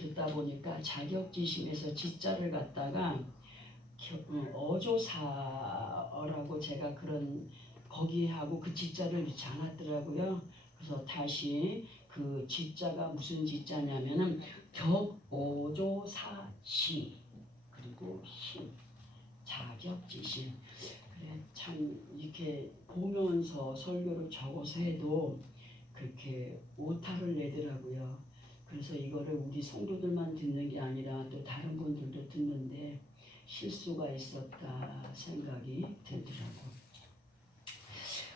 듣다 보니까 자격지심에서 지자를 갖다가 어조사라고 제가 그런 거기에 하고 그 지자를 넣지 않았더라고요. 그래서 다시 그 지자가 무슨 지자냐면은 격오조사시 그리고 심 자격지심. 그래 참 이렇게 보면서 설교를 적어서 해도 그렇게 오타를 내더라고요. 그래서 이거를 우리 성도들만 듣는 게 아니라 또 다른 분들도 듣는데 실수가 있었다 생각이 들더라고.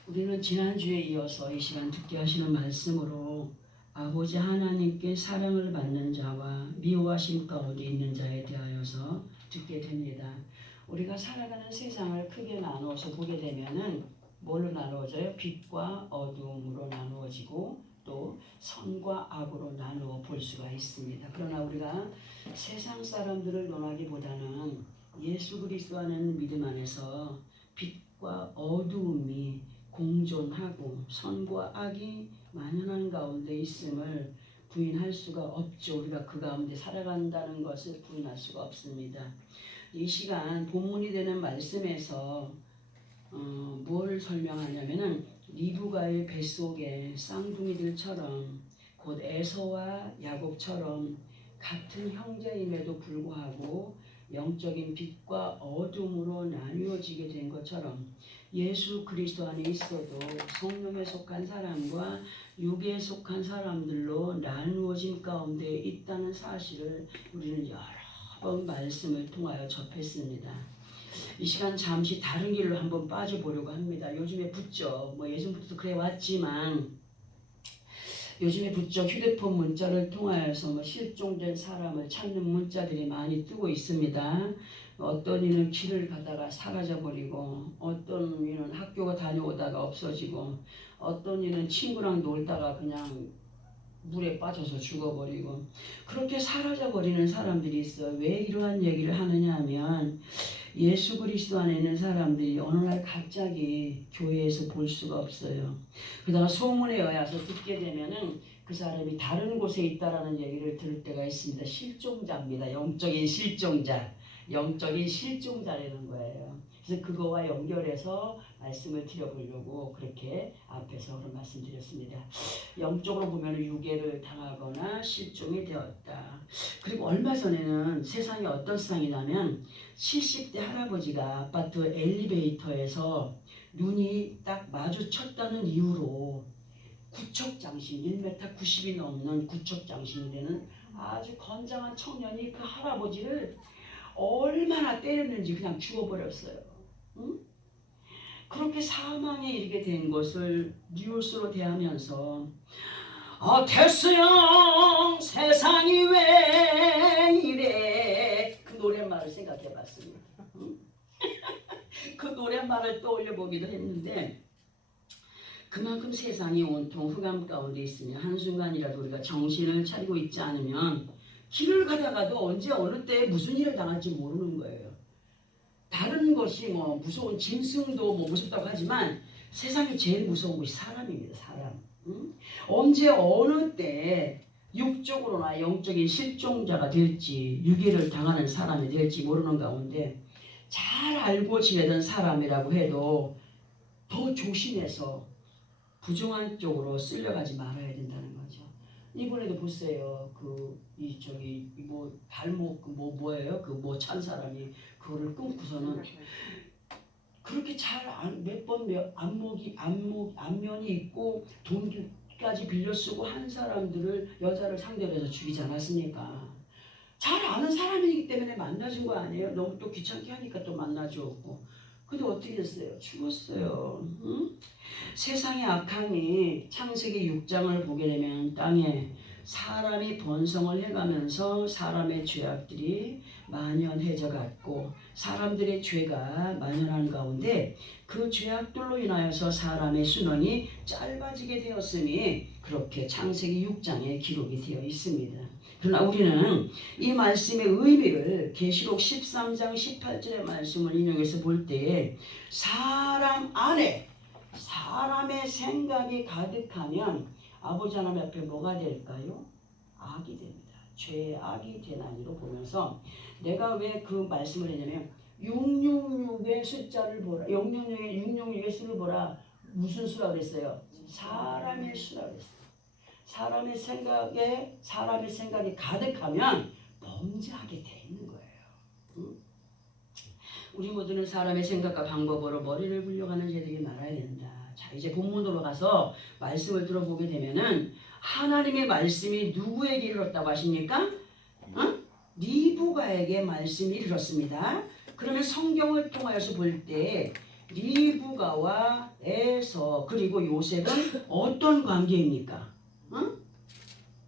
우리는 지난주에 이어서 이 시간 듣게 하시는 말씀으로 아버지 하나님께 사랑을 받는 자와 미워하심 가운데 있는 자에 대하여서 듣게 됩니다. 우리가 살아가는 세상을 크게 나누어서 보게 되면은 뭘로 나누어져요? 빛과 어둠으로 나누어지고 또 선과 악으로 나누어 볼 수가 있습니다. 그러나 우리가 세상 사람들을 논하기보다는 예수 그리스도 하는 믿음 안에서 빛과 어두움이 공존하고 선과 악이 만연한 가운데 있음을 부인할 수가 없죠. 우리가 그 가운데 살아간다는 것을 부인할 수가 없습니다. 이 시간 본문이 되는 말씀에서 뭘 설명하냐면은 리브가의 뱃속에 쌍둥이들처럼 곧 에서와 야곱처럼 같은 형제임에도 불구하고 영적인 빛과 어둠으로 나뉘어지게 된 것처럼 예수 그리스도 안에 있어도 성령에 속한 사람과 육에 속한 사람들로 나누어짐 가운데 있다는 사실을 우리는 여러 번 말씀을 통하여 접했습니다. 이 시간 잠시 다른 길로 한번 빠져보려고 합니다. 요즘에 부쩍 예전부터 그래 왔지만 요즘에 부쩍 휴대폰 문자를 통하여서 실종된 사람을 찾는 문자들이 많이 뜨고 있습니다. 어떤 이는 길을 가다가 사라져버리고 어떤 이는 학교가 다녀오다가 없어지고 어떤 이는 친구랑 놀다가 그냥 물에 빠져서 죽어버리고 그렇게 사라져버리는 사람들이 있어요. 왜 이러한 얘기를 하느냐 하면 예수 그리스도 안에 있는 사람들이 어느 날 갑자기 교회에서 볼 수가 없어요. 그러다가 소문에 의해서 듣게 되면은 그 사람이 다른 곳에 있다라는 얘기를 들을 때가 있습니다. 실종자입니다. 영적인 실종자. 영적인 실종자라는 거예요. 그래서 그거와 연결해서 말씀을 드려보려고 그렇게 앞에서 그런 말씀 드렸습니다. 영적으로 보면 유괴를 당하거나 실종이 되었다. 그리고 얼마 전에는 세상에 어떤 세상이냐면 70대 할아버지가 아파트 엘리베이터에서 눈이 딱 마주쳤다는 이유로 구척장신 1m 90이 넘는 구척장신이 되는 아주 건장한 청년이 그 할아버지를 얼마나 때렸는지 그냥 죽어버렸어요. 응? 그렇게 사망에 이르게 된 것을 뉴스로 대하면서 됐어요 세상이 왜 이래 그 노랫말을 생각해봤습니다. 응? 그 노랫말을 떠올려보기도 했는데 그만큼 세상이 온통 흑암 가운데 있으면 한순간이라도 우리가 정신을 차리고 있지 않으면 길을 가다가도 언제 어느 때 무슨 일을 당할지 모르는 거예요. 다른 것이 무서운 짐승도 무섭다고 하지만 세상에 제일 무서운 것이 사람입니다. 사람. 응? 언제 어느 때 육적으로나 영적인 실종자가 될지 유괴를 당하는 사람이 될지 모르는 가운데 잘 알고 지내던 사람이라고 해도 더 조심해서 부정한 쪽으로 쓸려가지 말아야 된다는 거죠. 이번에도 보세요. 발목 뭐예요? 찬 사람이 그거를 끊고서는 그렇게 잘 몇 번 안면이 있고 돈까지 빌려 쓰고 한 사람들을 여자를 상대로 해서 죽이지 않았습니까? 잘 아는 사람이기 때문에 만나준 거 아니에요? 너무 또 귀찮게 하니까 또 만나주었고. 근데 어떻게 됐어요? 죽었어요. 응? 세상의 악함이 창세기 6장을 보게 되면 땅에 사람이 번성을 해가면서 사람의 죄악들이 만연해져 갔고 사람들의 죄가 만연한 가운데 그 죄악들로 인하여서 사람의 수명이 짧아지게 되었음이 그렇게 창세기 6장에 기록이 되어 있습니다. 그러나 우리는 이 말씀의 의미를 계시록 13장 18절의 말씀을 인용해서 볼 때에 사람 안에 사람의 생각이 가득하면 아버지 하나님 앞에 뭐가 될까요? 악이 됩니다. 죄악이 되나니로 보면서 내가 왜 그 말씀을 했냐면 666의 숫자를 보라. 666의 수를 보라. 무슨 수라고 그랬어요? 사람의 수라고 그랬어요. 사람의 생각이 가득하면 범죄하게 돼 있는 거예요. 응? 우리 모두는 사람의 생각과 방법으로 머리를 굴려가는 죄들이 말아야 된다. 자, 이제 본문으로 가서 말씀을 들어보게 되면은 하나님의 말씀이 누구에게 이르렀다고 하십니까? 리브가에게 말씀이 이르렀습니다. 그러면 성경을 통하여서 볼 때 리브가와 에서 그리고 요셉은 어떤 관계입니까?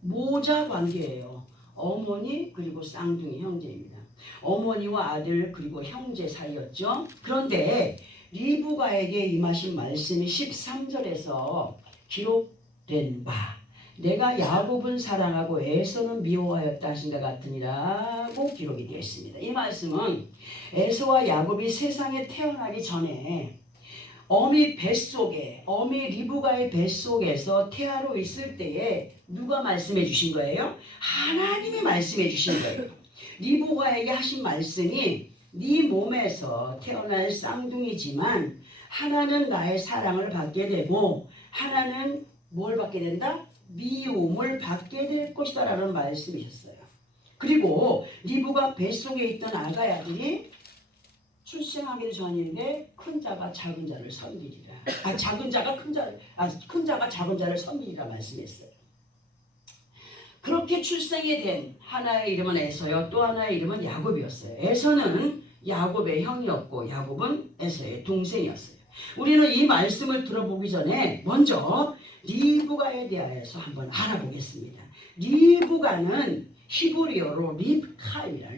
모자 관계예요. 어머니 그리고 쌍둥이 형제입니다. 어머니와 아들 그리고 형제 사이였죠. 그런데 리브가에게 임하신 말씀이 13절에서 기록된 바 내가 야곱은 사랑하고 에서는 미워하였다 하신 것 같으니라고 기록이 되어 있습니다. 이 말씀은 에서와 야곱이 세상에 태어나기 전에 어미 리브가의 뱃속에서 태아로 있을 때에 누가 말씀해 주신 거예요? 하나님이 말씀해 주신 거예요. 리브가에게 하신 말씀이 네 몸에서 태어날 쌍둥이지만 하나는 나의 사랑을 받게 되고 하나는 뭘 받게 된다? 미움을 받게 될 것이다 라는 말씀이셨어요. 그리고 리브가 뱃속에 있던 아가야들이 출생하기도 전인데 큰 자가 작은 자를 섬기리라. 큰 자가 작은 자를 섬기리라 말씀했어요. 그렇게 출생이 된 하나의 이름은 에서요. 또 하나의 이름은 야곱이었어요. 에서는 야곱의 형이었고 야곱은 에서의 동생이었어요. 우리는 이 말씀을 들어보기 전에 먼저 리브가에 대하여서 한번 알아보겠습니다. 리브가는 히브리어로 립카입니다.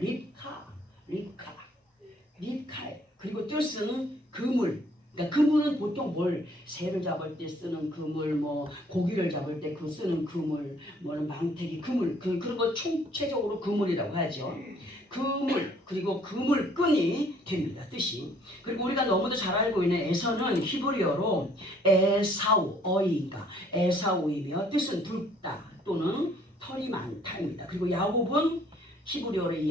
립카예요. 그리고 뜻은 그물. 그러니까 그물은 보통 새를 잡을 때 쓰는 그물, 고기를 잡을 때 쓰는 그물, 망태기 그물, 그런 거 총체적으로 그물이라고 하죠. 그물, 그리고 그물끈이 됩니다. 뜻이. 그리고 우리가 너무도 잘 알고 있는 에서는 히브리어로 에사우이며 뜻은 붉다 또는 털이 많다입니다. 그리고 야곱은 히브리어로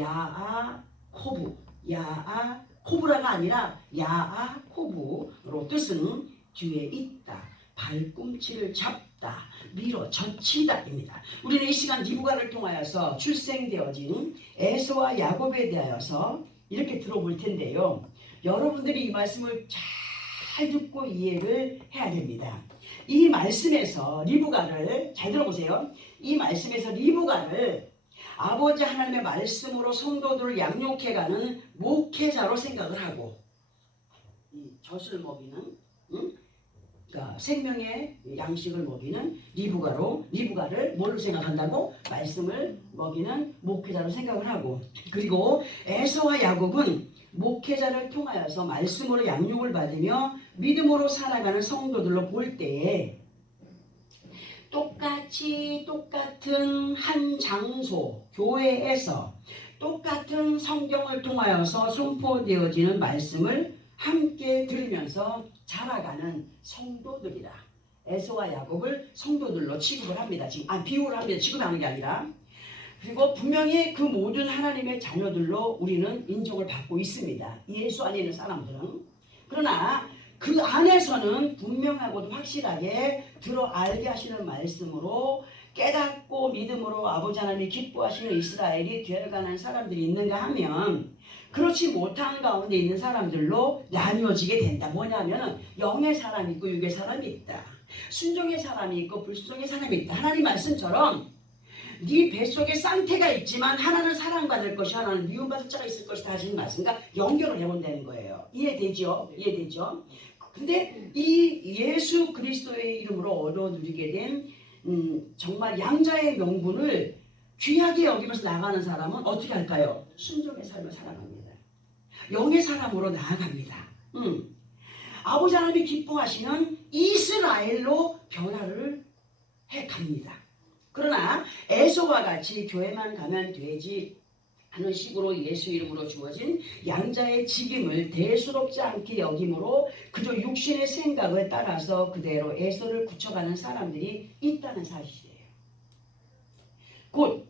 야아코브라가 아니라 야아코브로 뜻은 뒤에 있다, 발꿈치를 잡다, 밀어 젖히다입니다. 우리는 이 시간 리브가를 통하여서 출생되어진 에서와 야곱에 대하여서 이렇게 들어볼 텐데요. 여러분들이 이 말씀을 잘 듣고 이해를 해야 됩니다. 이 말씀에서 리브가를 잘 들어보세요. 이 말씀에서 리브가를 아버지 하나님의 말씀으로 성도들을 양육해가는 목회자로 생각을 하고 이 젖을 먹이는 그러니까 생명의 양식을 먹이는 리브가를 뭘로 생각한다고? 말씀을 먹이는 목회자로 생각을 하고 그리고 에서와 야곱은 목회자를 통하여서 말씀으로 양육을 받으며 믿음으로 살아가는 성도들로 볼 때에 똑같은 한 장소 교회에서 똑같은 성경을 통하여서 선포되어지는 말씀을 함께 들으면서 자라가는 성도들이라. 에서와 야곱을 성도들로 취급을 합니다. 비유를 합니다. 취급하는 게 아니라. 그리고 분명히 그 모든 하나님의 자녀들로 우리는 인정을 받고 있습니다. 예수 안에 있는 사람들은. 그러나 그 안에서는 분명하고도 확실하게 알게 하시는 말씀으로 깨닫고 믿음으로 아버지 하나님이 기뻐하시는 이스라엘이 되어가는 사람들이 있는가 하면 그렇지 못한 가운데 있는 사람들로 나뉘어지게 된다. 뭐냐면 영의 사람이 있고 육의 사람이 있다. 순종의 사람이 있고 불순종의 사람이 있다. 하나님 말씀처럼 네 뱃속에 쌍태가 있지만 하나는 사랑받을 것이 하나는 미움받을 자가 있을 것이다 하시는 말씀과 연결을 해본다는 거예요. 이해되죠? 근데 이 예수 그리스도의 이름으로 얻어 누리게 된 정말 양자의 명분을 귀하게 여기면서 나가는 사람은 어떻게 할까요? 순종의 삶을 살아갑니다. 영의 사람으로 나아갑니다. 아버지 하나님이 기뻐하시는 이스라엘로 변화를 해갑니다. 그러나 에서와 같이 교회만 가면 되지 하는 식으로 예수 이름으로 주어진 양자의 직임을 대수롭지 않게 여김으로 그저 육신의 생각을 따라서 그대로 에서를 굳혀가는 사람들이 있다는 사실이에요. 곧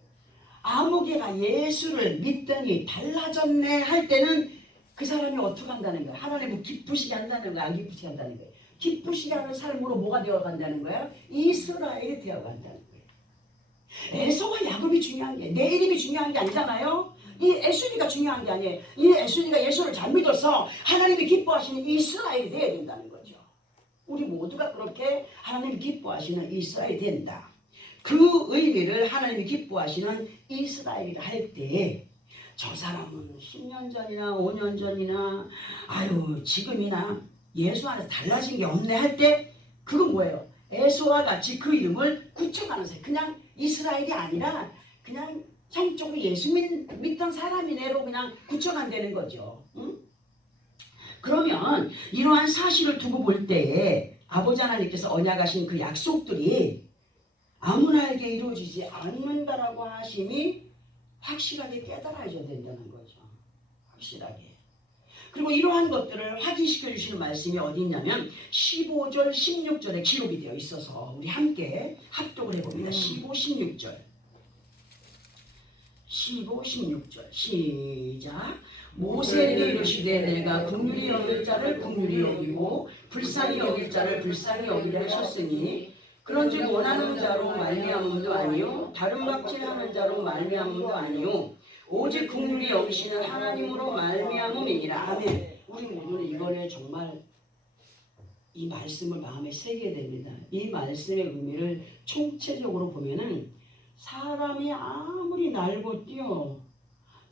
아무개가 예수를 믿더니 달라졌네 할 때는 그 사람이 어떻게 한다는 거야? 하나님을 기쁘시게 한다는 거야? 안 기쁘시게 한다는 거야? 기쁘시게 하는 삶으로 뭐가 되어간다는 거야? 이스라엘이 되어간다는 거야. 에서와 야곱이 중요한 게 내 이름이 중요한 게 아니잖아요. 이 에스니가 중요한 게 아니에요. 이 에스니가 예수를 잘 믿어서 하나님이 기뻐하시는 이스라엘이 되어야 된다는 거죠. 우리 모두가 그렇게 하나님이 기뻐하시는 이스라엘이 된다. 그 의미를 하나님이 기뻐하시는 이스라엘이라 할 때 저 사람은 10년 전이나 5년 전이나 아유 지금이나 예수 안에서 달라진 게 없네 할 때 그건 뭐예요? 에서와 같이 그 이름을 굳혀가는 사람. 그냥 이스라엘이 아니라 그냥 성적으로 예수 믿던 사람이네로 그냥 굳혀간다는 거죠. 응? 그러면 이러한 사실을 두고 볼 때에 아버지 하나님께서 언약하신 그 약속들이 아무나에게 이루어지지 않는다라고 하심이 확실하게 깨달아져야 된다는 거죠. 확실하게. 그리고 이러한 것들을 확인시켜 주시는 말씀이 어디 있냐면 15절 16절에 기록이 되어 있어서 우리 함께 합독을 해봅니다. 15, 16절 15, 16절 시작. 모세에게 이르시되 내가 긍휼히 여길 자를 긍휼히 여기고 불쌍히 여길 자를 불쌍히 여기려 하셨으니 그런즉 원하는 자로 말미암음도 아니요 다른 박질하는 자로 말미암음도 아니요 오직 긍휼히 여기시는 하나님으로 말미암음이니라. 아멘. 우리 모두는 이번에 정말 이 말씀을 마음에 새기게 됩니다. 이 말씀의 의미를 총체적으로 보면은 사람이 아무리 날고 뛰어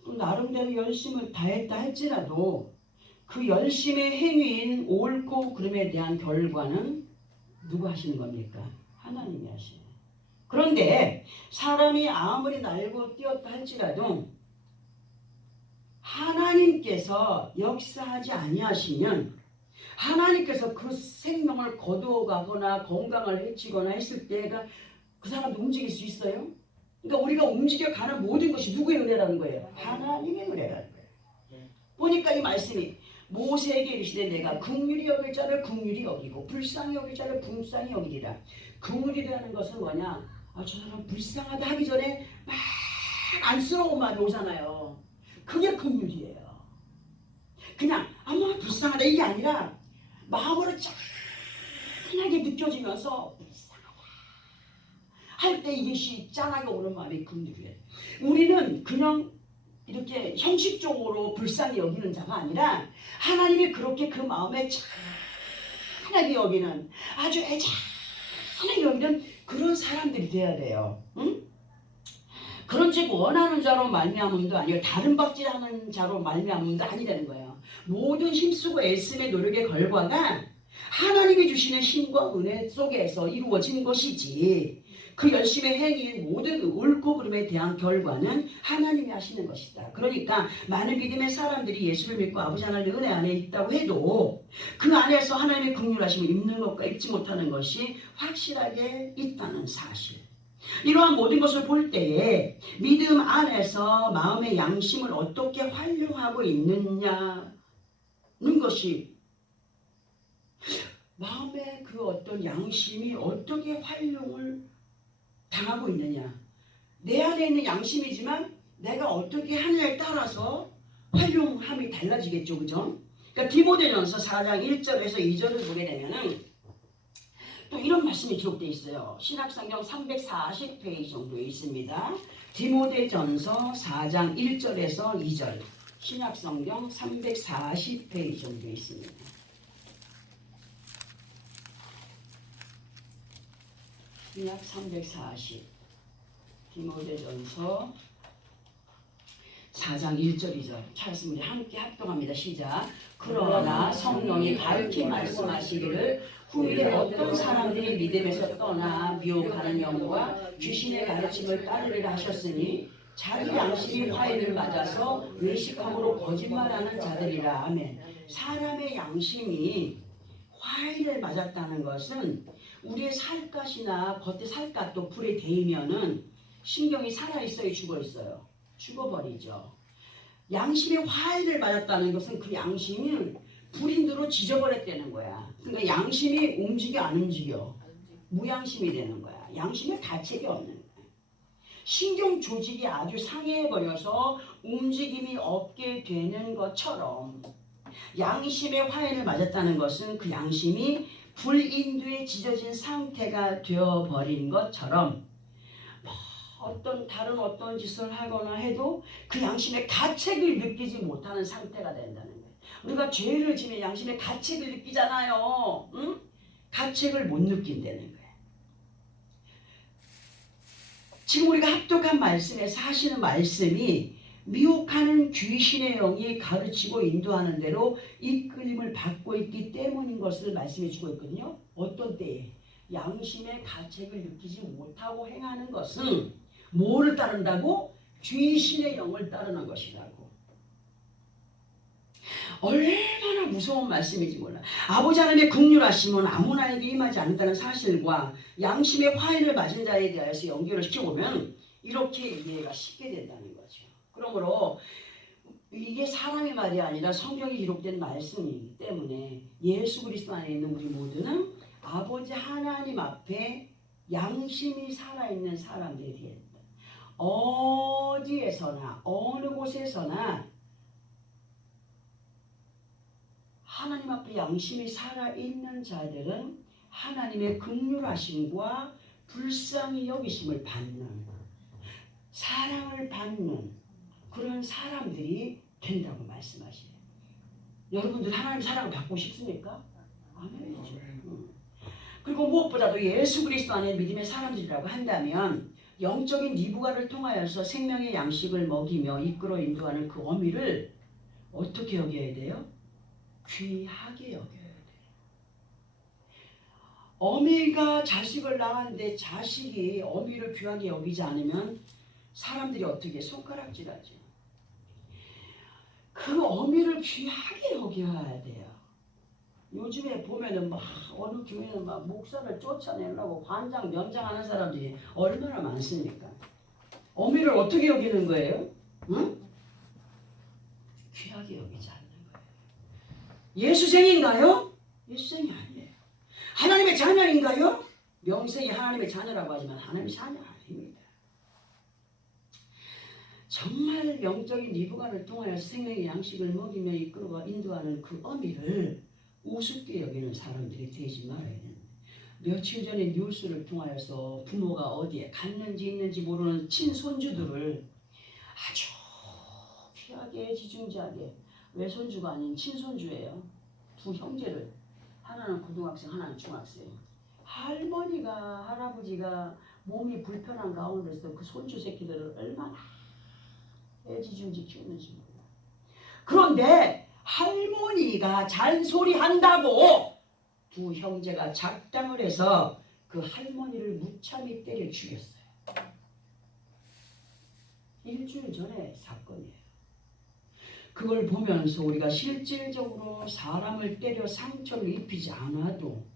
또 나름대로 열심을 다했다 할지라도 그 열심의 행위인 옳고 그름에 대한 결과는 누가 하시는 겁니까? 하나님이 하시는. 그런데 사람이 아무리 날고 뛰었다 할지라도 하나님께서 역사하지 아니하시면 하나님께서 그 생명을 거두어가거나 건강을 해치거나 했을 때가 그 사람도 움직일 수 있어요? 그러니까 우리가 움직여가는 모든 것이 누구의 은혜라는 거예요? 하나님의 은혜라는 거예요. 보니까 이 말씀이 모세에게 이르시되 내가 긍휼히 여길 자를 긍휼히 여기고 불쌍히 여길 자를 불쌍히 여기리라. 긍휼이라는 것은 뭐냐? 아, 저 사람 불쌍하다 하기 전에 막 안쓰러운 마음이 오잖아요. 그게 긍휼이에요. 그냥 아무 불쌍하다 이게 아니라 마음으로 짠하게 느껴지면서 불쌍하다 할 때 이것이 짠하게 오는 마음이 긍휼이에요. 우리는 그냥 이렇게 형식적으로 불쌍히 여기는 자가 아니라 하나님이 그렇게 그 마음에 찬하게 여기는 아주 애잔하게 여기는 그런 사람들이 돼야 돼요. 응? 그런즉 원하는 자로 말미암음도 아니요 다른 박질하는 자로 말미암음도 아니라는 거예요. 모든 힘쓰고 애씀의 노력의 결과가 하나님이 주시는 힘과 은혜 속에서 이루어진 것이지 그 열심의 행위인 모든 옳고 그름에 대한 결과는 하나님이 하시는 것이다. 그러니까 많은 믿음의 사람들이 예수를 믿고 아버지 하나님의 은혜 안에 있다고 해도 그 안에서 하나님의 긍휼하심을 입는 것과 입지 못하는 것이 확실하게 있다는 사실. 이러한 모든 것을 볼 때에 믿음 안에서 마음의 양심을 어떻게 활용하고 있느냐는 것이 마음의 그 어떤 양심이 어떻게 활용을 당하고 있느냐. 내 안에 있는 양심이지만 내가 어떻게 하느냐에 따라서 활용함이 달라지겠죠. 그죠? 그러니까 디모데전서 4장 1절에서 2절을 보게 되면은 또 이런 말씀이 기록되어 있어요. 신약성경 340페이지 정도에 있습니다. 디모데전서 4장 1절에서 2절 신약성경 340페이지 정도에 있습니다. 신약 340 디모데전서 4장 1절 2절 찾았으면 함께 합동합니다. 시작. 그러나 성령이 밝히 말씀하시기를 후일에 어떤 사람들이 믿음에서 떠나 미혹하는 영과 귀신의 가르침을 따르리라 하셨으니 자기 양심이 화해를 맞아서 외식함으로 거짓말하는 자들이라. 아멘. 사람의 양심이 화해를 맞았다는 것은 우리의 살갗이나 겉에 살갗도 불에 데이면은 신경이 살아있어요, 죽어있어요? 죽어버리죠. 양심의 화해를 맞았다는 것은 그 양심이 불인으로 지져버렸다는 거야. 그러니까 양심이 움직여 안 움직여? 무양심이 되는 거야. 양심에 가책이 없는 거야. 신경 조직이 아주 상해버려서 움직임이 없게 되는 것처럼 양심의 화해를 맞았다는 것은 그 양심이 불인도에 지져진 상태가 되어버린 것처럼 다른 어떤 짓을 하거나 해도 그 양심의 가책을 느끼지 못하는 상태가 된다는 거예요. 우리가 죄를 지면 양심의 가책을 느끼잖아요. 응? 가책을 못 느낀다는 거예요. 지금 우리가 합독한 말씀에서 하시는 말씀이 미혹하는 귀신의 영이 가르치고 인도하는 대로 이끌림을 받고 있기 때문인 것을 말씀해 주고 있거든요. 어떤 때에? 양심의 가책을 느끼지 못하고 행하는 것은 뭐를 따른다고? 귀신의 영을 따르는 것이라고. 얼마나 무서운 말씀인지 몰라. 아버지 하나님의 긍휼하심은 아무나에게 임하지 않는다는 사실과 양심의 화해를 맞은 자에 대해서 연결을 시켜보면 이렇게 이해가 쉽게 된다는 거죠. 그러므로 이게 사람의 말이 아니라 성경에 기록된 말씀이기 때문에 예수 그리스도 안에 있는 우리 모두는 아버지 하나님 앞에 양심이 살아있는 사람들이 된다. 어디에서나 어느 곳에서나 하나님 앞에 양심이 살아있는 자들은 하나님의 긍휼하심과 불쌍히 여기심을 받는, 사랑을 받는 그런 사람들이 된다고 말씀하시네요. 여러분들 하나님 사랑을 받고 싶습니까? 아멘이죠. 그리고 무엇보다도 예수 그리스도 안에 믿음의 사람들이라고 한다면 영적인 니부가를 통하여서 생명의 양식을 먹이며 이끌어 인도하는 그 어미를 어떻게 여겨야 돼요? 귀하게 여겨야 돼요. 어미가 자식을 낳았는데 자식이 어미를 귀하게 여기지 않으면 사람들이 어떻게 손가락질하죠. 그 어미를 귀하게 여겨야 돼요. 요즘에 보면은 막 어느 교회는 막 목사를 쫓아내려고 관장 면장하는 사람들이 얼마나 많습니까? 어미를 어떻게 여기는 거예요? 응? 귀하게 여기지 않는 거예요. 예수생인가요? 예수생이 아니에요. 하나님의 자녀인가요? 명색이 하나님의 자녀라고 하지만 하나님의 자녀 아닙니다. 정말 영적인 리브가를 통하여 생명의 양식을 먹이며 이끌어 인도하는 그 어미를 우습게 여기는 사람들이 되지 말아야 됩니다. 며칠 전에 뉴스를 통하여서 부모가 어디에 갔는지 있는지 모르는 친손주들을 아주 귀하게 지중지하게, 외손주가 아닌 친손주예요. 두 형제를, 하나는 고등학생 하나는 중학생. 할머니가 할아버지가 몸이 불편한 가운데서 그 손주 새끼들을 얼마나 애지중지 키우는지 몰라. 그런데 할머니가 잔소리한다고 두 형제가 작당을 해서 그 할머니를 무참히 때려 죽였어요. 일주일 전에 사건이에요. 그걸 보면서 우리가 실질적으로 사람을 때려 상처를 입히지 않아도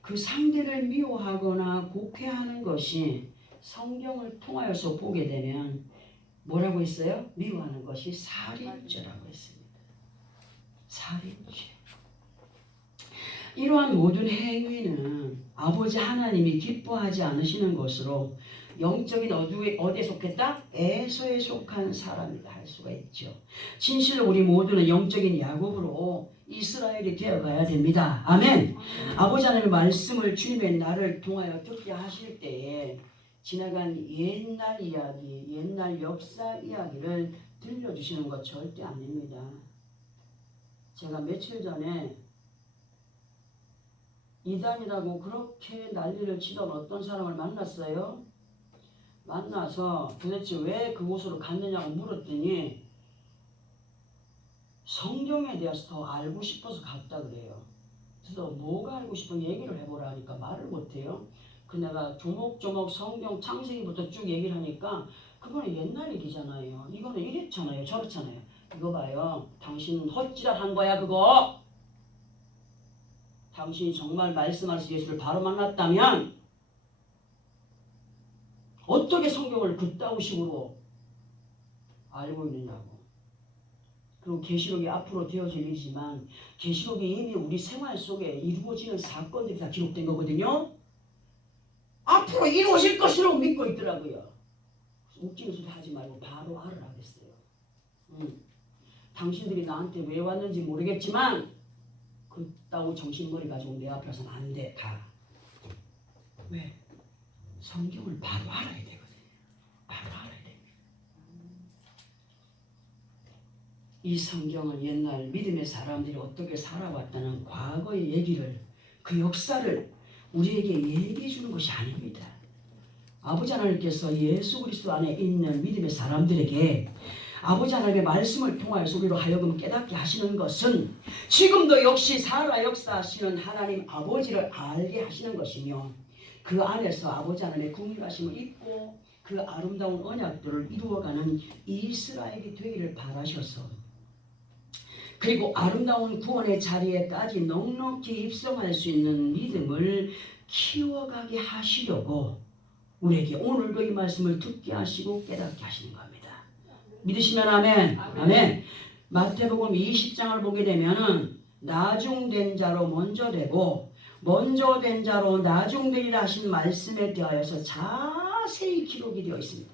그 상대를 미워하거나 곡해하는 것이 성경을 통하여서 보게 되면 뭐라고 했어요? 미워하는 것이 살인죄라고 했습니다. 살인죄. 이러한 모든 행위는 아버지 하나님이 기뻐하지 않으시는 것으로 영적인 어디에 속했다? 에서에 속한 사람이다 할 수가 있죠. 진실로 우리 모두는 영적인 야곱으로 이스라엘이 되어가야 됩니다. 아멘. 아버지 하나님의 말씀을 주님의 나를 통하여 듣게 하실 때에 지나간 옛날 이야기, 옛날 역사 이야기를 들려주시는 것 절대 아닙니다. 제가 며칠 전에 이단이라고 그렇게 난리를 치던 어떤 사람을 만났어요. 만나서 도대체 왜 그곳으로 갔느냐고 물었더니 성경에 대해서 더 알고 싶어서 갔다 그래요. 그래서 뭐가 알고 싶은 얘기를 해보라 하니까 말을 못해요. 그 내가 조목조목 성경 창세기부터 쭉 얘기를 하니까 그거는 옛날 얘기잖아요. 이거는 이랬잖아요. 저렇잖아요. 이거 봐요. 당신 헛짓을 한 거야 그거. 당신이 정말 말씀하신 예수를 바로 만났다면 어떻게 성경을 그따위 식으로 알고 있느냐고. 그리고 계시록이 앞으로 되어질 일이지만 계시록이 이미 우리 생활 속에 이루어지는 사건들이 다 기록된 거거든요. 앞으로 이루어질 것으로 믿고 있더라고요. 웃기는 소리 하지 말고 바로 알으라 그랬어요. 당신들이 나한테 왜 왔는지 모르겠지만 그따구 정신머리 가지고 내 앞에 서는 안 돼. 가. 왜? 성경을 바로 알아야 되거든요. 바로 알아야 됩니다. 이 성경은 옛날 믿음의 사람들이 어떻게 살아왔다는 과거의 얘기를, 그 역사를 우리에게 얘기해 주는 것이 아닙니다. 아버지 하나님께서 예수 그리스도 안에 있는 믿음의 사람들에게 아버지 하나님의 말씀을 통하여서 우리로 하여금 깨닫게 하시는 것은 지금도 역시 살아 역사하시는 하나님 아버지를 알게 하시는 것이며, 그 안에서 아버지 하나님의 궁일하심을 입고 그 아름다운 언약들을 이루어가는 이스라엘이 되기를 바라셔서, 그리고 아름다운 구원의 자리에까지 넉넉히 입성할 수 있는 믿음을 키워가게 하시려고 우리에게 오늘도 이 말씀을 듣게 하시고 깨닫게 하시는 겁니다. 믿으시면 아멘. 아멘. 마태복음 20장을 보게 되면은 나중된 자로 먼저 되고 먼저 된 자로 나중되리라 하신 말씀에 대하여서 자세히 기록이 되어 있습니다.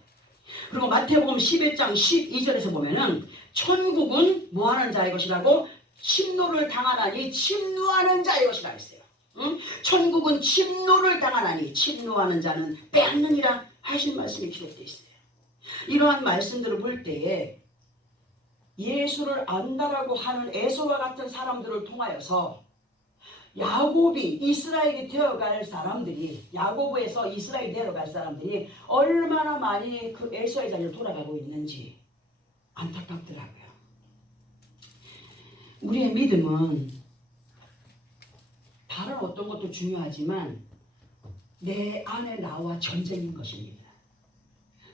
그리고 마태복음 11장 12절에서 보면은 천국은 뭐하는 자의 것이라고? 침노를 당하나니 침노하는 자의 것이라 했어요. 천국은 침노를 당하나니 침노하는 자는 빼앗느니라 하신 말씀이 기록되어 있어요. 이러한 말씀들을 볼 때에 예수를 안다라고 하는 에서와 같은 사람들을 통하여서 야곱이 이스라엘이 되어갈 사람들이, 야고보에서 이스라엘이 되어갈 사람들이 얼마나 많이 그 에서의 자리로 돌아가고 있는지 안타깝더라고요. 우리의 믿음은 다른 어떤 것도 중요하지만 내 안에 나와 전쟁인 것입니다.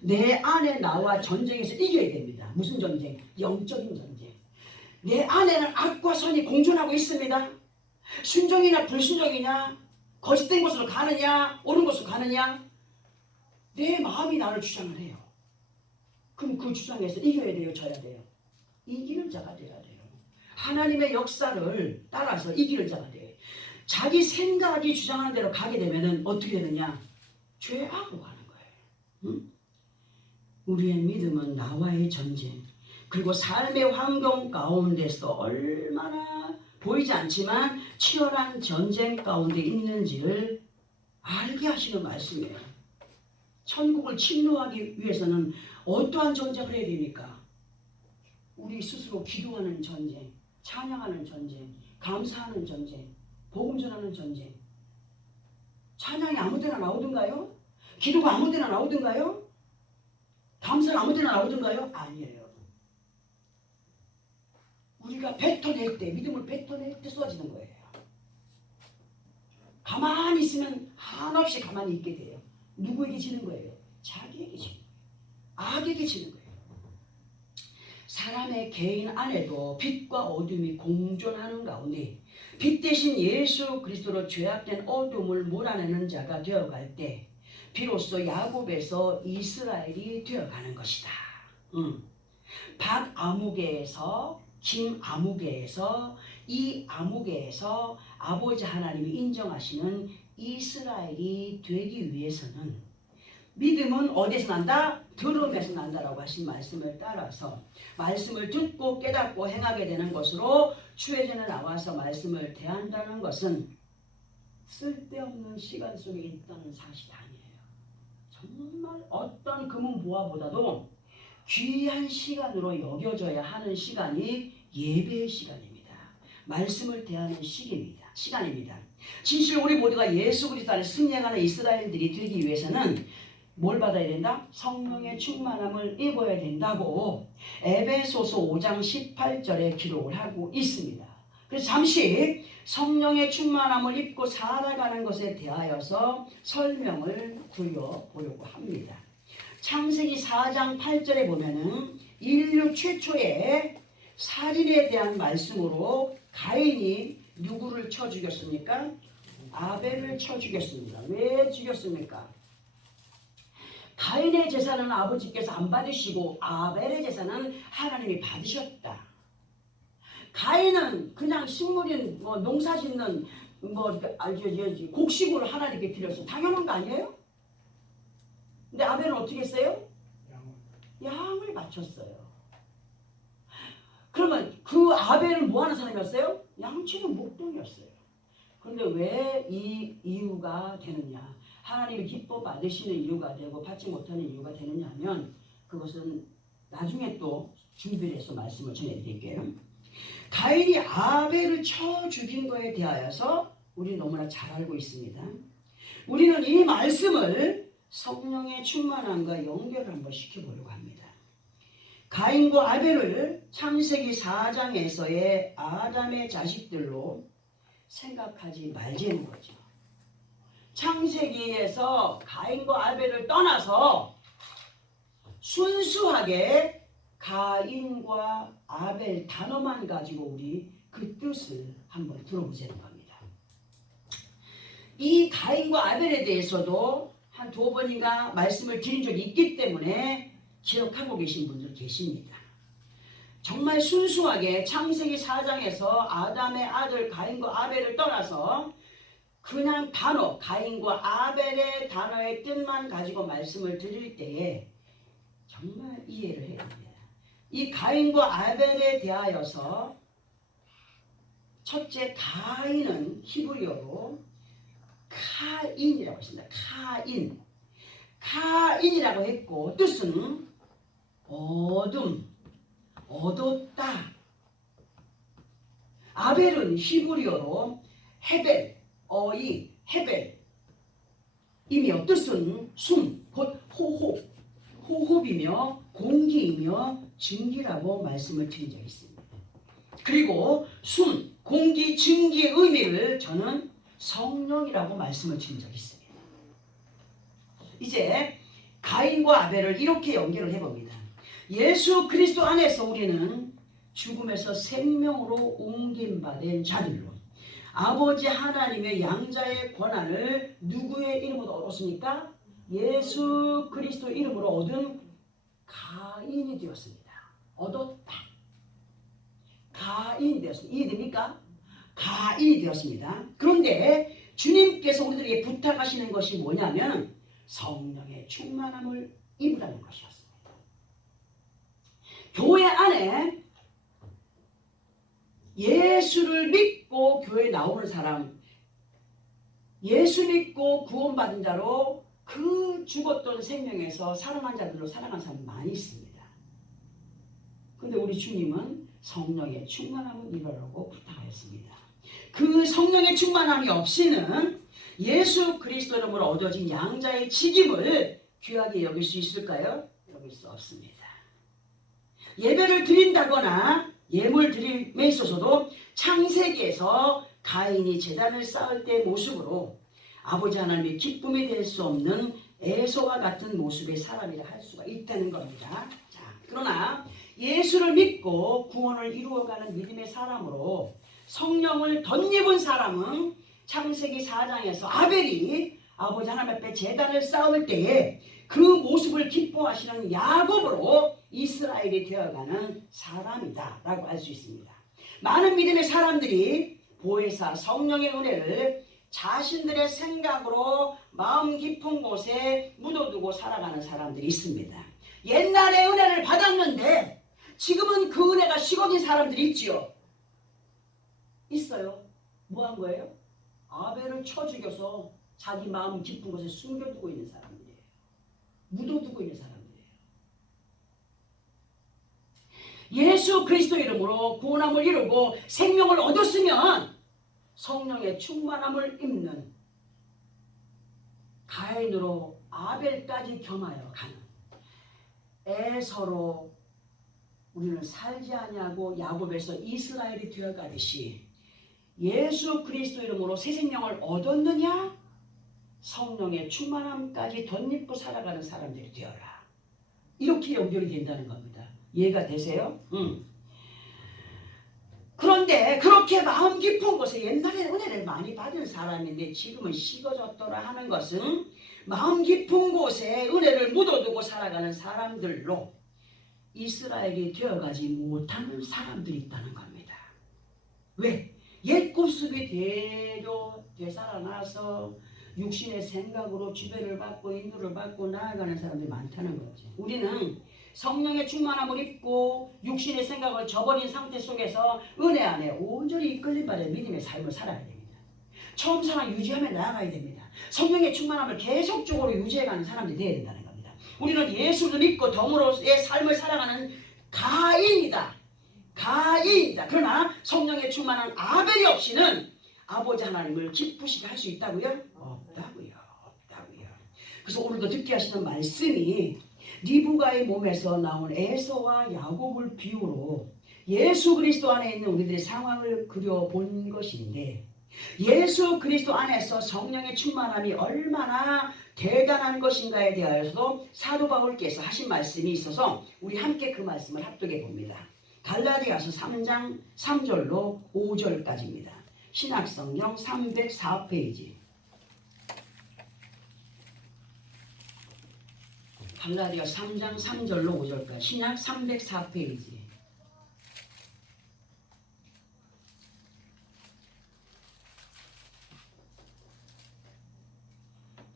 내 안에 나와 전쟁에서 이겨야 됩니다. 무슨 전쟁? 영적인 전쟁. 내 안에는 악과 선이 공존하고 있습니다. 순종이냐 불순종이냐, 거짓된 곳으로 가느냐 옳은 곳으로 가느냐, 내 마음이 나를 주장을 해요. 그럼 그 주장에서 이겨야 돼요, 져야 돼요? 이기는 자가 되어야 돼요. 하나님의 역사를 따라서 이기는 자가 돼요. 자기 생각이 주장하는 대로 가게 되면 어떻게 되느냐? 죄악으로 가는 거예요. 우리의 믿음은 나와의 전쟁, 그리고 삶의 환경 가운데서 얼마나 보이지 않지만 치열한 전쟁 가운데 있는지를 알게 하시는 말씀이에요. 천국을 침노하기 위해서는 어떠한 전쟁을 해야 됩니까? 우리 스스로 기도하는 전쟁, 찬양하는 전쟁, 감사하는 전쟁, 복음 전하는 전쟁. 찬양이 아무 데나 나오던가요? 기도가 아무 데나 나오던가요? 감사는 아무 데나 나오던가요? 아니에요. 우리가 뱉어낼 때, 믿음을 뱉어낼 때 쏟아지는 거예요. 가만히 있으면 한없이 가만히 있게 돼요. 누구에게 지는 거예요? 자기에게 지는 거예요. 악에게 지는 거예요. 사람의 개인 안에도 빛과 어둠이 공존하는 가운데 빛 대신 예수 그리스도로 죄악된 어둠을 몰아내는 자가 되어갈 때 비로소 야곱에서 이스라엘이 되어가는 것이다. 박아무개에서 김아무개에서 이 아무개에서 아버지 하나님이 인정하시는 이스라엘이 되기 위해서는 믿음은 어디서 난다? 들음에서 난다라고 하신 말씀을 따라서 말씀을 듣고 깨닫고 행하게 되는 것으로 주의전에 나와서 말씀을 대한다는 것은 쓸데없는 시간 속에 있다는 사실이 아니에요. 정말 어떤 금은보화보다도 귀한 시간으로 여겨져야 하는 시간이 예배의 시간입니다. 말씀을 대하는 시간입니다. 진실 우리 모두가 예수 그리스도 안에 승리하는 이스라엘들이 되기 위해서는 뭘 받아야 된다? 성령의 충만함을 입어야 된다고 에베소서 5장 18절에 기록을 하고 있습니다. 그래서 잠시 성령의 충만함을 입고 살아가는 것에 대하여서 설명을 드려보려고 합니다. 창세기 4장 8절에 보면은 인류 최초의 살인에 대한 말씀으로 가인이 누구를 쳐 죽였습니까? 아벨을 쳐 죽였습니다. 왜 죽였습니까? 가인의 제사는 아버지께서 안 받으시고 아벨의 제사는 하나님이 받으셨다. 가인은 그냥 식물인 농사 짓는 곡식으로 하나님께 드렸어. 당연한 거 아니에요? 근데 아벨은 어떻게 했어요? 양을 바쳤어요. 그러면 그 아벨은 뭐 하는 사람이었어요? 양치는 목동이었어요. 그런데 왜 이 이유가 되느냐? 하나님이 기뻐 받으시는 이유가 되고 받지 못하는 이유가 되느냐 하면 그것은 나중에 또 준비를 해서 말씀을 전해드릴게요. 가인이 아벨을 쳐 죽인 거에 대하여서 우리 너무나 잘 알고 있습니다. 우리는 이 말씀을 성령의 충만함과 연결을 한번 시켜보려고 합니다. 가인과 아벨을 창세기 4장에서의 아담의 자식들로 생각하지 말자는 거죠. 창세기에서 가인과 아벨을 떠나서 순수하게 가인과 아벨 단어만 가지고 우리 그 뜻을 한번 들어보자는 겁니다. 이 가인과 아벨에 대해서도 한 2번인가 말씀을 드린 적이 있기 때문에 기억하고 계신 분들 계십니다. 정말 순수하게 창세기 4장에서 아담의 아들 가인과 아벨을 떠나서 그냥 단어 가인과 아벨의 단어의 뜻만 가지고 말씀을 드릴 때에 정말 이해를 해야 합니다. 이 가인과 아벨에 대하여서 첫째 가인은 히브리어로 카인이라고 했습니다. 카인이라고 했고 뜻은 어둠, 얻었다. 아벨은 히브리어로 헤벨, 헤벨. 이며 뜻은 숨, 곧 호흡이며 공기이며 증기라고 말씀을 드린 적이 있습니다. 그리고 숨, 공기, 증기의 의미를 저는 성령이라고 말씀을 드린 적이 있습니다. 이제 가인과 아벨을 이렇게 연결을 해봅니다. 예수 그리스도 안에서 우리는 죽음에서 생명으로 옮김받은 자들로 아버지 하나님의 양자의 권한을 누구의 이름으로 얻었습니까? 예수 그리스도 이름으로 얻은 가인이 되었습니다. 얻었다. 가인이 되었습니다. 이해됩니까? 가인이 되었습니다. 그런데 주님께서 우리들에게 부탁하시는 것이 뭐냐면 성령의 충만함을 입으라는 것이었습니다. 교회 안에 예수를 믿고 교회에 나오는 사람, 예수 믿고 구원받은 자로 그 죽었던 생명에서 살아난 자들로 살아간 사람이 많이 있습니다. 그런데 우리 주님은 성령의 충만함을 입으라고 부탁하였습니다. 그 성령의 충만함이 없이는 예수 그리스도 이름으로 얻어진 양자의 직임을 귀하게 여길 수 있을까요? 여길 수 없습니다. 예배를 드린다거나 예물 드림에 있어서도 창세기에서 가인이 제단을 쌓을 때의 모습으로 아버지 하나님의 기쁨이 될 수 없는 에서와 같은 모습의 사람이라 할 수가 있다는 겁니다. 자, 그러나 예수를 믿고 구원을 이루어가는 믿음의 사람으로 성령을 덧입은 사람은 창세기 4장에서 아벨이 아버지 하나님 앞에 제단을 쌓을 때에 그 모습을 기뻐하시는 야곱으로 이스라엘이 되어가는 사람이다 라고 할 수 있습니다. 많은 믿음의 사람들이 보혜사 성령의 은혜를 자신들의 생각으로 마음 깊은 곳에 묻어두고 살아가는 사람들이 있습니다. 옛날에 은혜를 받았는데 지금은 그 은혜가 식어진 사람들이 있지요. 있어요. 뭐 한 거예요? 아벨을 쳐 죽여서 자기 마음 깊은 곳에 숨겨두고 있는 사람들이에요. 묻어두고 있는 사람들이에요. 예수 그리스도 이름으로 구원함을 이루고 생명을 얻었으면 성령의 충만함을 입는 가인으로 아벨까지 겸하여 가는 에서로 우리는 살지 아니하고 야곱에서 이스라엘이 되어가듯이 예수 그리스도 이름으로 새 생명을 얻었느냐? 성령의 충만함까지 덧입고 살아가는 사람들이 되어라. 이렇게 연결이 된다는 겁니다. 이해가 되세요? 그런데 그렇게 마음 깊은 곳에 옛날에 은혜를 많이 받은 사람인데 지금은 식어졌더라 하는 것은 마음 깊은 곳에 은혜를 묻어두고 살아가는 사람들로 이스라엘이 되어가지 못하는 사람들이 있다는 겁니다. 왜? 옛 굽습이 되살아나서 육신의 생각으로 지배를 받고 인도를 받고 나아가는 사람들이 많다는 거죠. 우리는 성령의 충만함을 입고 육신의 생각을 저버린 상태 속에서 은혜 안에 온전히 이끌림 받아 믿음의 삶을 살아야 됩니다. 처음 사랑 유지하며 나아가야 됩니다. 성령의 충만함을 계속적으로 유지해가는 사람들이 되어야 된다는 겁니다. 우리는 예수를 믿고 덤으로의 삶을 살아가는 가인이다. 그러나 성령의 충만한 아벨이 없이는 아버지 하나님을 기쁘시게 할 수 있다고요? 없다고요. 그래서 오늘도 듣게 하시는 말씀이 리브가의 몸에서 나온 에서와 야곱을 비유로 예수 그리스도 안에 있는 우리들의 상황을 그려본 것인데, 예수 그리스도 안에서 성령의 충만함이 얼마나 대단한 것인가에 대하여서도 사도 바울께서 하신 말씀이 있어서 우리 함께 그 말씀을 합독해 봅니다. 갈라디아서 3장 3절로 5절까지입니다. 신약성경 304페이지. 갈라디아 3장 3절로 5절까지. 신약 304페이지.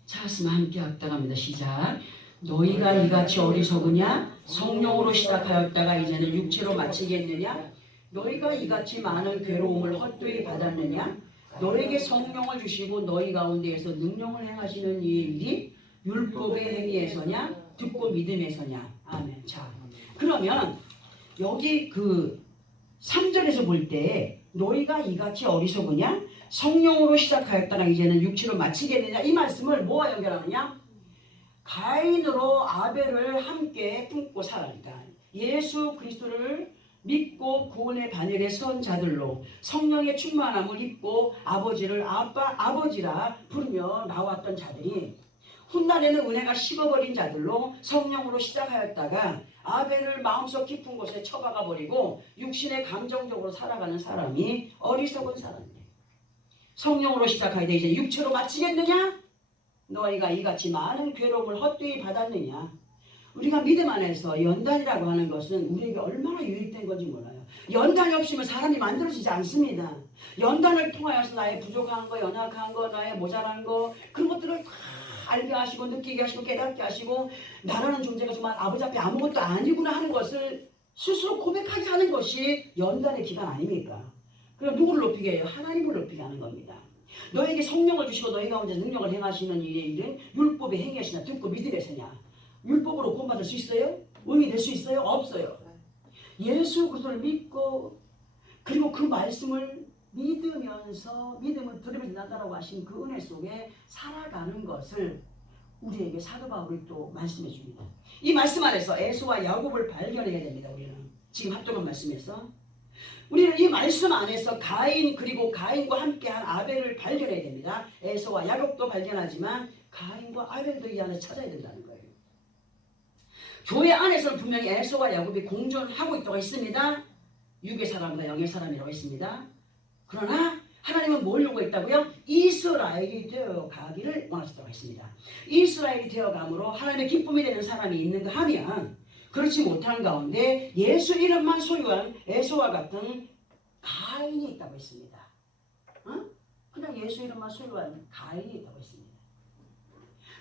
찾았으면 함께 합독합니다. 시작. 너희가 이같이 어리석으냐? 성령으로 시작하였다가 이제는 육체로 마치겠느냐? 너희가 이같이 많은 괴로움을 헛되이 받았느냐? 너에게 성령을 주시고 너희 가운데에서 능력을 행하시는 이 일이 율법의 행위에서냐? 듣고 믿음에서냐? 아멘. 자, 그러면 여기 그 3절에서 볼 때 너희가 이같이 어리석으냐? 성령으로 시작하였다가 이제는 육체로 마치겠느냐? 이 말씀을 뭐와 연결하느냐? 가인으로 아벨을 함께 품고 살았다. 예수 그리스도를 믿고 구원의 반열에 선 자들로 성령의 충만함을 입고 아버지를 아버지라 부르며 나왔던 자들이 훗날에는 은혜가 식어버린 자들로 성령으로 시작하였다가 아벨을 마음속 깊은 곳에 처박아 버리고 육신의 감정적으로 살아가는 사람이 어리석은 사람이에요. 성령으로 시작하여야 이제 육체로 마치겠느냐? 너희가 이같이 많은 괴로움을 헛되이 받았느냐? 우리가 믿음 안에서 연단이라고 하는 것은 우리에게 얼마나 유익된 건지 몰라요. 연단이 없으면 사람이 만들어지지 않습니다. 연단을 통하여서 나의 부족한 거, 연약한 거, 나의 모자란 거, 그런 것들을 다 알게 하시고 느끼게 하시고 깨닫게 하시고 나라는 존재가 정말 아버지 앞에 아무것도 아니구나 하는 것을 스스로 고백하게 하는 것이 연단의 기간 아닙니까? 그럼 누구를 높이게 해요? 하나님을 높이게 하는 겁니다. 너에게 성령을 주시고 너희 가운데 능력을 행하시는 일의 일은 율법의 행위에서냐 듣고 믿음에서냐? 율법으로 구원받을 수 있어요? 의인이 될 수 있어요? 없어요. 예수 그리스도를 믿고 그리고 그 말씀을 믿으면서 믿음은 들으면서 난다라고 하신 그 은혜 속에 살아가는 것을 우리에게 사도 바울이 또 말씀해 줍니다. 이 말씀 안에서 에서와 야곱을 발견해야 됩니다. 우리는 지금 합독한 말씀에서 우리는 이 말씀 안에서 가인 그리고 가인과 함께한 아벨을 발견해야 됩니다. 에서와 야곱도 발견하지만 가인과 아벨도 이 안에 찾아야 된다는 거예요. 교회 안에서는 분명히 에서와 야곱이 공존하고 있다고 했습니다. 육의 사람과 영의 사람이라고 했습니다. 그러나 하나님은 뭘 요구했다고요? 이스라엘이 되어가기를 원하셨다고 했습니다. 이스라엘이 되어감으로 하나님의 기쁨이 되는 사람이 있는가 하면 그렇지 못한 가운데 예수 이름만 소유한 에서와 같은 가인이 있다고 했습니다. 그냥 예수 이름만 소유한 가인이 있다고 했습니다.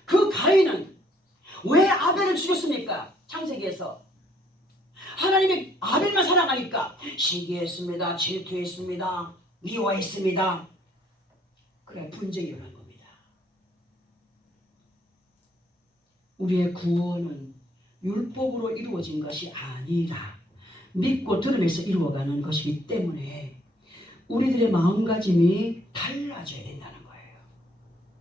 그 가인은 왜 아벨을 죽였습니까? 창세기에서 하나님이 아벨만 사랑하니까 시기했습니다. 질투했습니다. 미워했습니다. 그래 분쟁이 일어난 겁니다. 우리의 구원은 율법으로 이루어진 것이 아니라 믿고 들으면서 이루어가는 것이기 때문에 우리들의 마음가짐이 달라져야 된다는 거예요.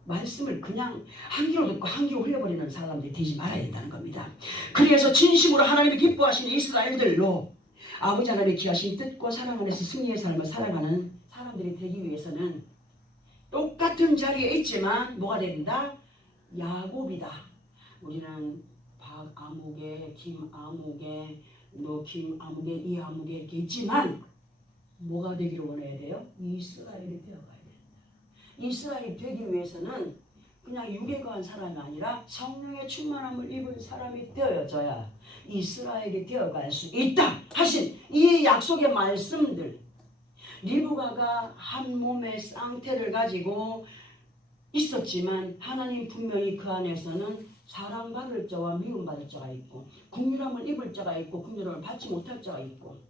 말씀을 그냥 한 귀로 듣고 한 귀로 흘려버리는 사람들이 되지 말아야 된다는 겁니다. 그래서 진심으로 하나님이 기뻐하시는 이스라엘들로 아버지 하나님의 귀하신 뜻과 사랑 안에서 승리의 삶을 살아가는 사람들이 되기 위해서는 똑같은 자리에 있지만 뭐가 된다? 야곱이다. 우리는 박아무개, 김아무개, 김아무개, 이아무개 이렇게 있지만 뭐가 되기를 원해야 돼요? 이스라엘이 되어가야 된다. 이스라엘이 되기 위해서는 그냥 육에 거한 사람이 아니라 성령의 충만함을 입은 사람이 되어져야 이스라엘이 되어갈 수 있다 하신 이 약속의 말씀들, 리브가가 한 몸의 쌍태를 가지고 있었지만 하나님 분명히 그 안에서는 사랑받을 자와 미움받을 자가 있고, 긍휼함을 입을 자가 있고 긍휼함을 받지 못할 자가 있고,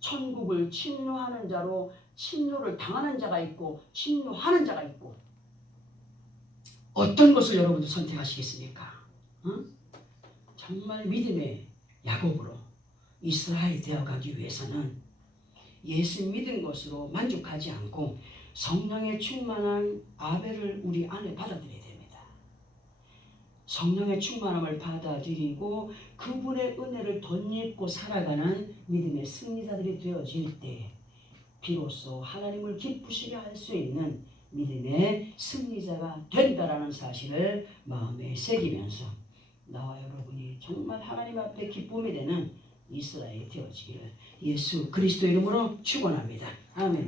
천국을 침노하는 자로 침노를 당하는 자가 있고 침노하는 자가 있고, 어떤 것을 여러분들 선택하시겠습니까? 응? 정말 믿음의 야곱으로 이스라엘이 되어가기 위해서는 예수 믿은 것으로 만족하지 않고 성령의 충만한 아벨을 우리 안에 받아들여야 됩니다. 성령의 충만함을 받아들이고 그분의 은혜를 덧입고 살아가는 믿음의 승리자들이 되어질 때 비로소 하나님을 기쁘시게 할 수 있는 믿음의 승리자가 된다라는 사실을 마음에 새기면서 나와 여러분이 정말 하나님 앞에 기쁨이 되는 이스라엘이 되어지기를 예수 그리스도 이름으로 축원합니다. 아멘.